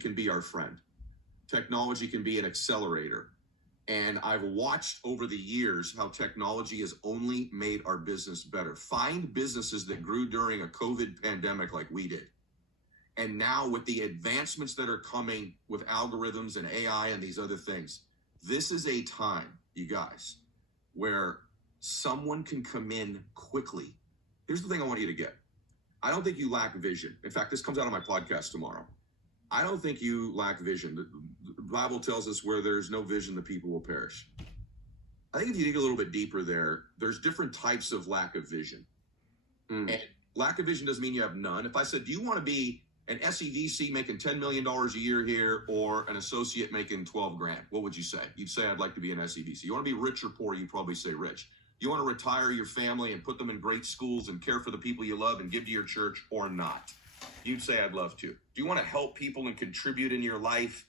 can be our friend. Technology can be an accelerator. And I've watched over the years how technology has only made our business better. Find businesses that grew during a COVID pandemic like we did. And now with the advancements that are coming with algorithms and AI and these other things, this is a time, you guys, where someone can come in quickly. Here's the thing I want you to get. I don't think you lack vision. In fact, this comes out on my podcast tomorrow. I don't think you lack vision. The Bible tells us where there's no vision, the people will perish. I think if you dig a little bit deeper there, there's different types of lack of vision. And lack of vision doesn't mean you have none. If I said, do you want to be an SEVC making $10 million a year here or an associate making 12 grand? What would you say? You'd say, I'd like to be an SEVC. You want to be rich or poor? You'd probably say rich. You want to retire your family and put them in great schools and care for the people you love and give to your church or not? You'd say, I'd love to. Do you want to help people and contribute in your life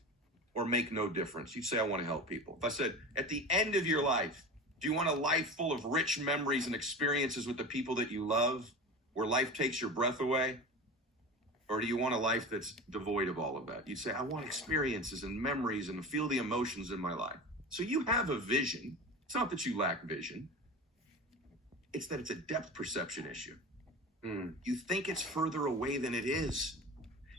or make no difference? You'd say, I want to help people. If I said, at the end of your life, do you want a life full of rich memories and experiences with the people that you love, where life takes your breath away? Or do you want a life that's devoid of all of that? You'd say, I want experiences and memories and feel the emotions in my life. So you have a vision. It's not that you lack vision. It's that it's a depth perception issue. You think it's further away than it is.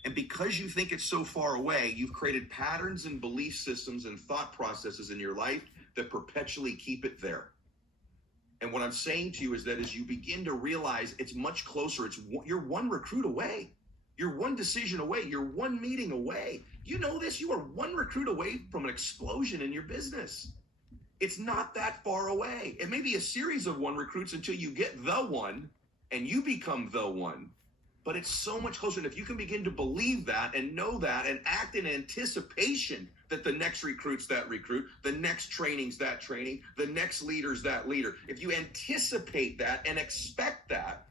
And because you think it's so far away, you've created patterns and belief systems and thought processes in your life that perpetually keep it there. And what I'm saying to you is that as you begin to realize it's much closer, you're one recruit away. You're one decision away. You're one meeting away. You know this, you are one recruit away from an explosion in your business. It's not that far away. It may be a series of one recruits until you get the one and you become the one, but it's so much closer. And if you can begin to believe that and know that and act in anticipation that the next recruit's that recruit, the next training's that training, the next leader's that leader. If you anticipate that and expect that,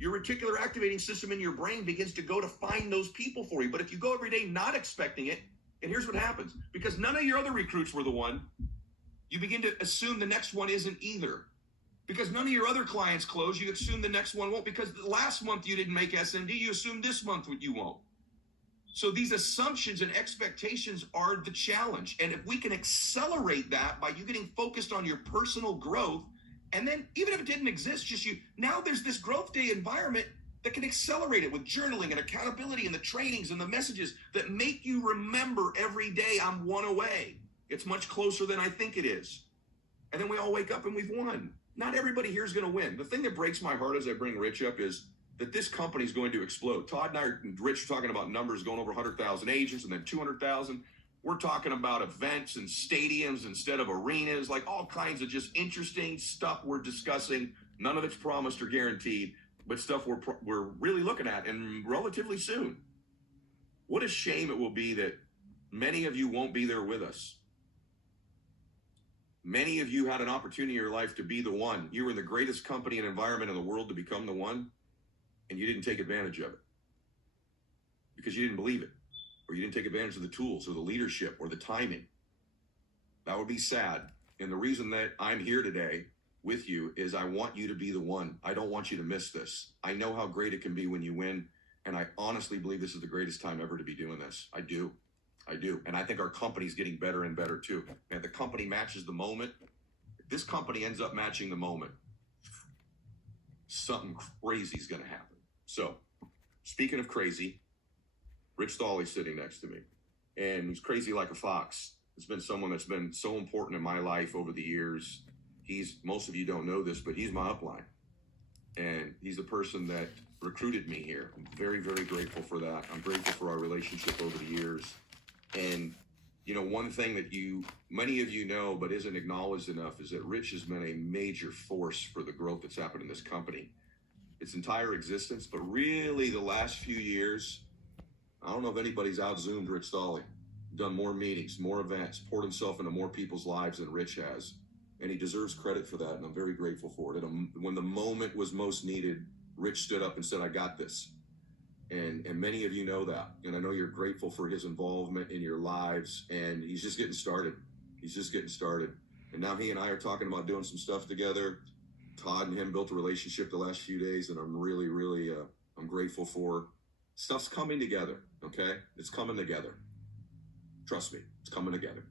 your reticular activating system in your brain begins to go to find those people for you. But if you go every day not expecting it, and here's what happens, because none of your other recruits were the one, you begin to assume the next one isn't either. Because none of your other clients close, you assume the next one won't. Because last month you didn't make SND, you assume this month you won't. So these assumptions and expectations are the challenge. And if we can accelerate that by you getting focused on your personal growth, and then even if it didn't exist, now there's this growth day environment that can accelerate it with journaling and accountability and the trainings and the messages that make you remember every day I'm one away. It's much closer than I think it is. And then we all wake up and we've won. Not everybody here is going to win. The thing that breaks my heart as I bring Rich up is that this company is going to explode. Todd and I and Rich are talking about numbers going over 100,000 agents and then 200,000. We're talking about events and stadiums instead of arenas, like all kinds of just interesting stuff we're discussing. None of it's promised or guaranteed, but stuff we're really looking at and relatively soon. What a shame it will be that many of you won't be there with us. Many of you had an opportunity in your life to be the one. You were in the greatest company and environment in the world to become the one, and you didn't take advantage of it because you didn't believe it, or you didn't take advantage of the tools or the leadership or the timing. That would be sad. And the reason that I'm here today with you is I want you to be the one. I don't want you to miss this. I know how great it can be when you win, and I honestly believe this is the greatest time ever to be doing this. I do. And I think our company's getting better and better too. And the company matches the moment. If this company ends up matching the moment, something crazy is going to happen. So, speaking of crazy, Rich Thawley's sitting next to me. And he's crazy like a fox. It's been someone that's been so important in my life over the years. Most of you don't know this, but he's my upline. And he's the person that recruited me here. I'm very, very grateful for that. I'm grateful for our relationship over the years. And, you know, one thing that many of you know, but isn't acknowledged enough is that Rich has been a major force for the growth that's happened in this company. Its entire existence, but really the last few years, I don't know if anybody's out-zoomed Rich Thawley. Done more meetings, more events, poured himself into more people's lives than Rich has. And he deserves credit for that, and I'm very grateful for it. And when the moment was most needed, Rich stood up and said, I got this. And many of you know that. And I know you're grateful for his involvement in your lives. And he's just getting started. And now he and I are talking about doing some stuff together. Todd and him built a relationship the last few days. And I'm really, really, I'm grateful for. Stuff's coming together, okay? It's coming together. Trust me, it's coming together.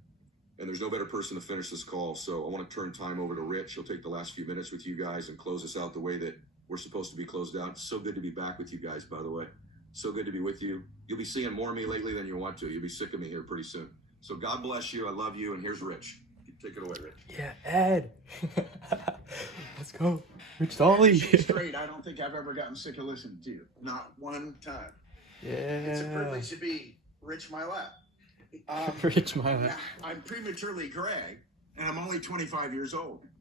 And there's no better person to finish this call. So I want to turn time over to Rich. He'll take the last few minutes with you guys and close us out the way that we're supposed to be closed out. So good to be back with you guys, by the way. So good to be with you. You'll be seeing more of me lately than you want to. You'll be sick of me here pretty soon. So God bless you. I love you. And here's Rich. Take it away, Rich. Yeah, Ed. Let's go. Rich Thawley. Straight, I don't think I've ever gotten sick of listening to you. Not one time. Yeah. It's a privilege to be Rich Mylett. Rich Mylett. I'm prematurely gray, and I'm only 25 years old.